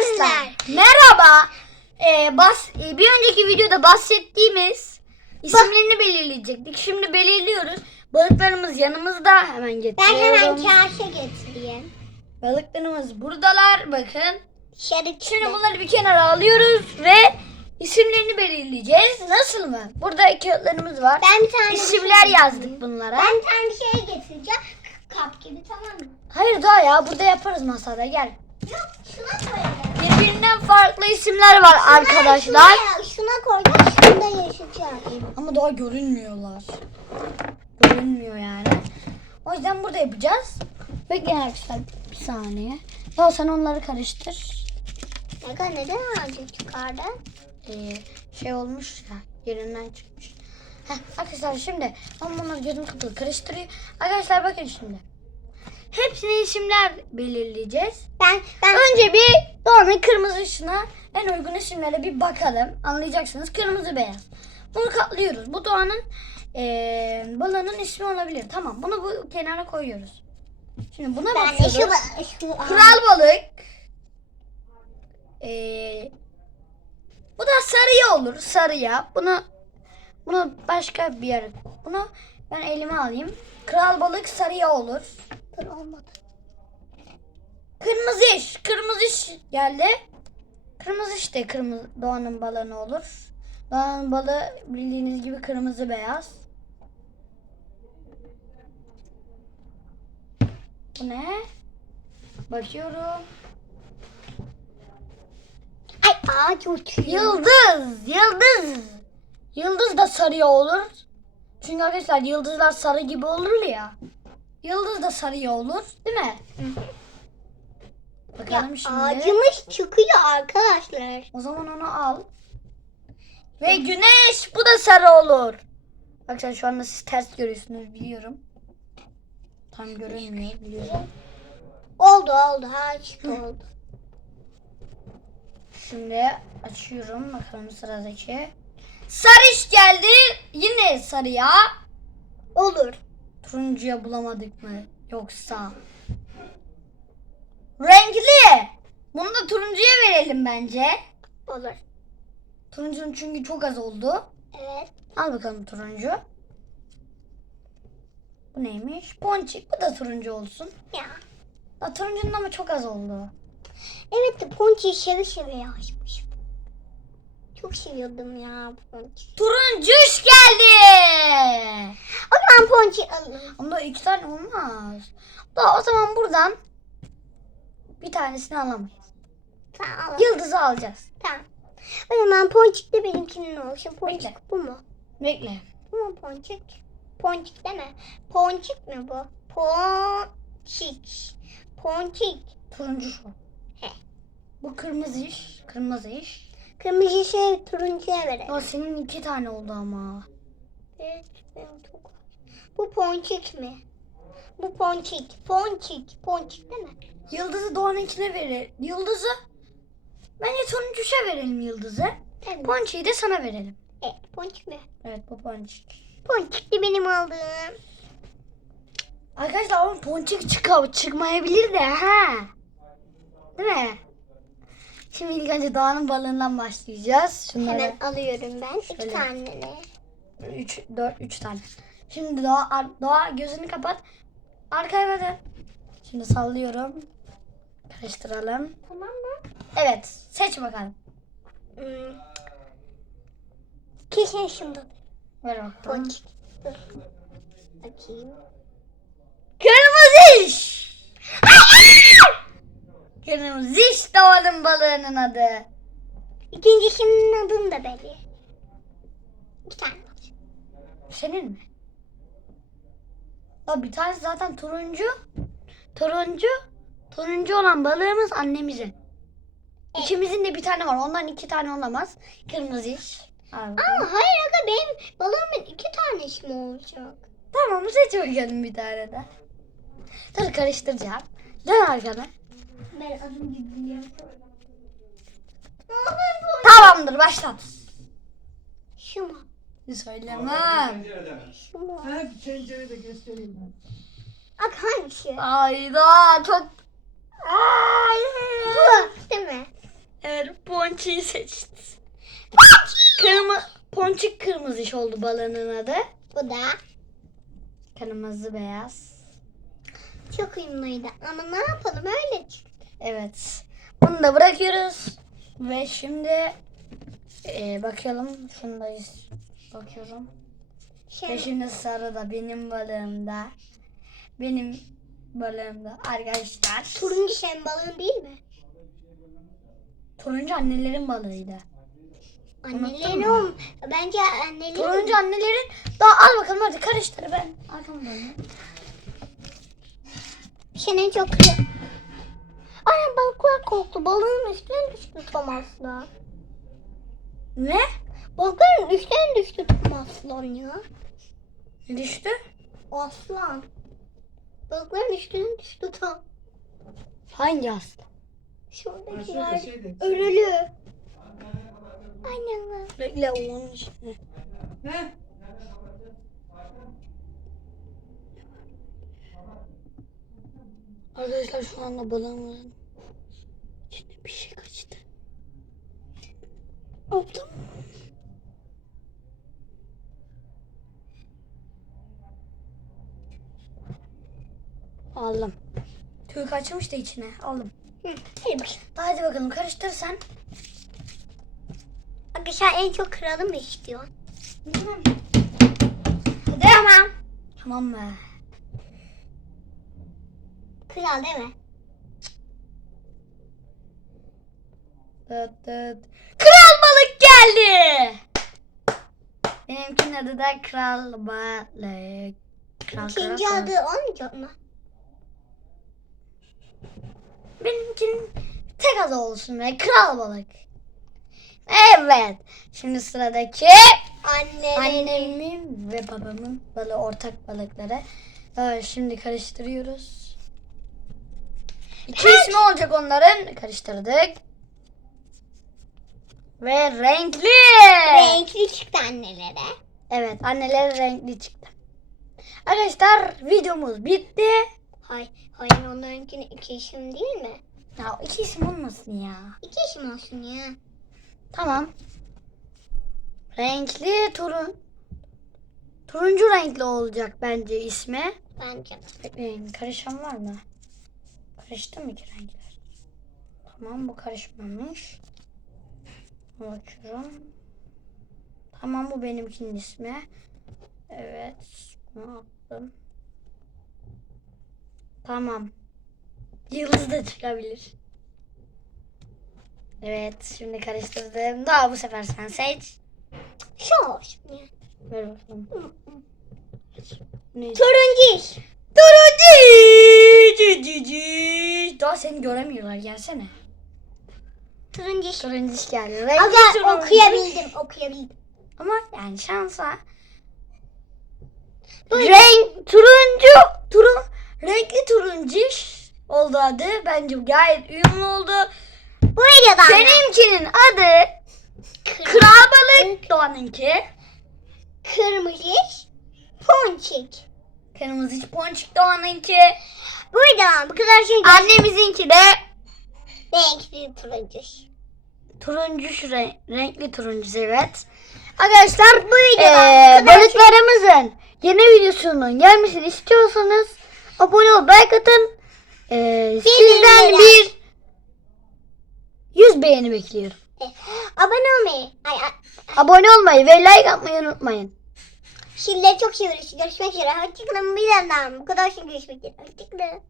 Arkadaşlar merhaba. Ee, bas, e, bir önceki videoda bahsettiğimiz isimlerini belirleyecektik. Şimdi belirliyoruz. Balıklarımız yanımızda. Hemen Ben getiriyorum. hemen kase getireyim. Balıklarımız buradalar. Bakın. Dışarı Şimdi bunları bir kenara alıyoruz ve isimlerini belirleyeceğiz. Nasıl mı? Burada kağıtlarımız var. Ben bir tane İsimler şey yazdık bunlara. Ben bir tane bir şey getireceğim. Kap gibi tamam mı? Hayır daha ya burada yaparız masada gel. Şuna. Birbirinden farklı isimler var arkadaşlar. Şuna, şuna koyacağım. Şunu da yaşayacağım. Ama daha görünmüyorlar. Görünmüyor yani. O yüzden burada yapacağız. Bekleyin arkadaşlar bir saniye. Ya sen onları karıştır. Kadar neden ağacı çıkardı? Ee, şey olmuş ya yerinden çıkmış. Heh, arkadaşlar şimdi ben bunları gözüm kapalı karıştırıyor. Arkadaşlar bakın şimdi. Hepsine isimler belirleyeceğiz. Ben ben Önce bir Doğan'ın kırmızı ışığına en uygun isimlere bir bakalım. Anlayacaksınız. Kırmızı beyaz. Bunu katlıyoruz. Bu Doğan'ın eee balığının ismi olabilir. Tamam. Bunu bu kenara koyuyoruz. Şimdi buna ben bakıyoruz. şu, şu Kral balık. Eee bu da sarıya olur. Sarıya. Bunu bunu başka bir yere. Bunu ben elime alayım. Kral balık sarıya olur. Dur olmadı. Kırmızı iş. Kırmızı iş geldi. Kırmızı işte kırmızı Doğan'ın balığını olur. Doğan'ın balığı bildiğiniz gibi kırmızı beyaz. Bu ne? Bakıyorum. Ay ağaç uçuyor. Yıldız. Yıldız. Yıldız da sarıya olur. Çünkü arkadaşlar yıldızlar sarı gibi olur ya. Yıldız da sarıya olur. Değil mi? Bakalım şimdi. Ağacımız çıkıyor arkadaşlar. O zaman onu al. Ve güneş bu da sarı olur. Arkadaşlar şu anda siz ters görüyorsunuz biliyorum. Tam görünmüyor biliyorum. Oldu oldu ağaç da oldu. Şimdi açıyorum bakalım sıradaki. Sarış geldi. Yine sarıya. Olur. Turuncuya bulamadık mı? Yoksa. Renkli. Bunu da turuncuya verelim bence. Olur. Turuncunun çünkü çok az oldu. Evet. Al bakalım turuncu. Bu neymiş? Ponçik. Bu da turuncu olsun. Ya. Ya turuncunun ama çok az oldu. Evet de ponçiyi şeve şeve yazmış. Çok seviyordum ya ponçi. Turuncuş geldi. O zaman ponçi alalım. Ama iki tane olmaz. Da o zaman buradan bir tanesini alamayız. Tamam alalım. Yıldızı alacağız. Tamam. O zaman ponçik de benimkinin olsun. Ponçik Bekle. bu mu? Bekle. Bu mu ponçik? Ponçik deme. Ponçik mi bu? Ponçik. Ponçik. Turuncu şu. He. Bu kırmızı iş. Kırmızı iş. Kırmızı şey turuncuya verelim. Ya senin iki tane oldu ama. Evet, benim çok. Bu ponçik mi? Bu ponçik. Ponçik. Ponçik değil mi? Yıldızı Doğan'ın içine verelim. Yıldızı bence turuncuşa verelim yıldızı. Evet. Ponçiyi de sana verelim. evet ponçik mi? Evet bu ponçik. Ponçik de benim aldığım. Arkadaşlar ama ponçik çıkıyor, çıkmayabilir de ha. Değil mi? Şimdi ilk önce Doğan'ın balığından başlayacağız. Şunları Hemen alıyorum ben. Şöyle. İki tane ne? 3 4 3 tane. Şimdi Doğa Doğa gözünü kapat. Arkaya dön. Şimdi sallıyorum. Karıştıralım. Tamam mı? Evet, seç bakalım. Hmm. Kesin şunda. Ver bakalım. Bakayım. Kırmızı iş. Kırmızı iş Doğan'ın balığının adı. İkincisinin adını da belli. İki tane var. Senin mi? Ya bir tanesi zaten turuncu. Turuncu. Turuncu olan balığımız annemizin. İkimizin de bir tane var. Ondan iki tane olamaz. Kırmızı. Aa, hayır aga benim balığımın iki tanesi mi olacak? Tamam seç bakalım bir tane de. Dur karıştıracağım. Dön arkana. Ben adım gibi biliyorum. Tamamdır başlat. Şu mu? Söylemem. Ha bir tencerede göstereyim ben. Bak hangisi? Ayda çok... Ay. Bu değil mi? Ponçik'i seçti. Kırmı, Ponçik kırmızı iş oldu balığının adı. Bu da Kırmızı beyaz. çok uyumluydu. Ama ne yapalım öyle çıktı. Evet. Bunu da bırakıyoruz. Ve şimdi e, bakalım. Şundayız. Bakıyorum. Ve Şey, şimdi sarı da benim balığımda. Benim balığımda arkadaşlar. turuncu şen balığın değil mi? Turuncu annelerin balığıydı. Annelerin oğlum. Bence annelerin. Turuncu annelerin. Daha al bakalım hadi karıştır ben. Arkamı dönüyorum. Şen en çok kırıyor. Ay balıklar korktu. Balığın üstüne düştü Thomas'la. Ne? Balıkların üstüne düştü Thomas'la ya. Ne düştü? Aslan. Balıkların üstüne düştü tam. Hangi aslan? Şuradakiler şey örülü. Aynen. Bekle onun içine. He? Arkadaşlar şu anda balığımızın içine bir şey kaçtı. Aldım. Aldım. Tüy kaçmış da içine. Aldım. Hı, hadi bakayım. Hadi bakalım karıştır sen. Arkadaşlar en çok kralı mı istiyor? Tamam. Tamam. Tamam be. Kral değil mi? Dıt dıt. Kral balık geldi. Benimkinin adı da kral balık. Kral, İkinci kral, adı olmayacak mı? Benimkinin tek adı olsun ve kral balık. Evet. Şimdi sıradaki Annelerin. annemin ve babamın balığı ortak balıkları. Evet, şimdi karıştırıyoruz. İki ismi olacak onların. Karıştırdık. Ve renkli. Renkli çıktı annelere. Evet anneleri renkli çıktı. Arkadaşlar videomuz bitti. Hay, hayır onlarınkini iki işim değil mi? Ya iki isim olmasın ya. İki işim olsun ya. Tamam. Renkli turun turuncu renkli olacak bence ismi. Bence. Bekleyin karışan var mı? Karıştı mı ki renkler? Tamam bu karışmamış. Bakıyorum. Tamam bu benimkinin ismi. Evet. Bunu attım. Tamam. Yıldız da çıkabilir. Evet şimdi karıştırdım. Daha bu sefer sen seç. Ya. Ver bakalım. Ne? Turuncu. Turuncu. Daha seni göremiyorlar gelsene. Turuncu. Turuncu geldi. Renkli Aga turuncu. okuyabildim okuyabildim. Ama yani şansa. Buyurun. Renk turuncu turun renkli turuncu oldu adı. Bence gayet uyumlu oldu. Bu videoda Benimkinin adı Kral Balık Doğan'ınki. kırmızı. Ponçik. Kırmızı ponçik Doğan'ınki. Bu videodan bu kadar şey Annemizinki de renkli turuncu turuncu şu renk- renkli turuncu evet. Arkadaşlar Bu videodan Ee, bu kadar balıklarımızın yeni videosunun gelmesini istiyorsanız abone ol, like atın. Ee, sizden bir 100 beğeni bekliyorum. Abone olmayı. Ay, ay. Abone olmayı ve like atmayı unutmayın. Sizleri çok seviyoruz. Görüşmek üzere. Hoşçakalın. Bir daha bu kadar şey görüşmek üzere. Hoşçakalın.